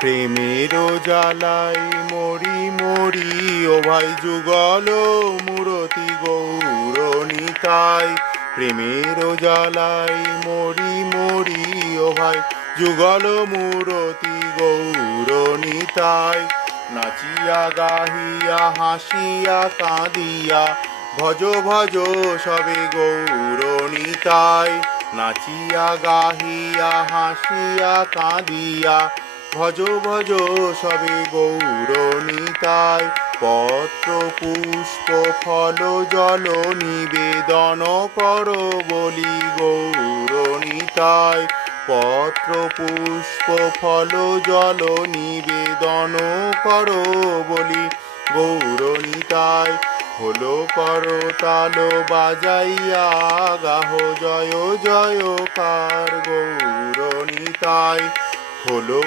প্রেমের জ্বালাই মরি মরি ও ভাই যুগল মূরতি গৌর নিতাই। প্রেমের জ্বালাই মরি মরি ও ভাই যুগল মূরতি গৌর নিতাই। নাচিয়া গাহিয়া হাসিয়া কাঁদিয়া ভজ ভজ সবে গৌর নিতাই। নাচিয়া গাহিয়া হাসিয়া কাঁদিয়া ভজ ভজ সবে গৌর নিতাই। পত্র পুষ্প ফল জল নিবেদন কর বলি গৌর নিতাই। পত্র পুষ্প ফল জল নিবেদন কর বলি গৌর নিতাই। হলো করতাল বাজাইয়া গাহ জয় জয়কার গৌর নিতাই। হলো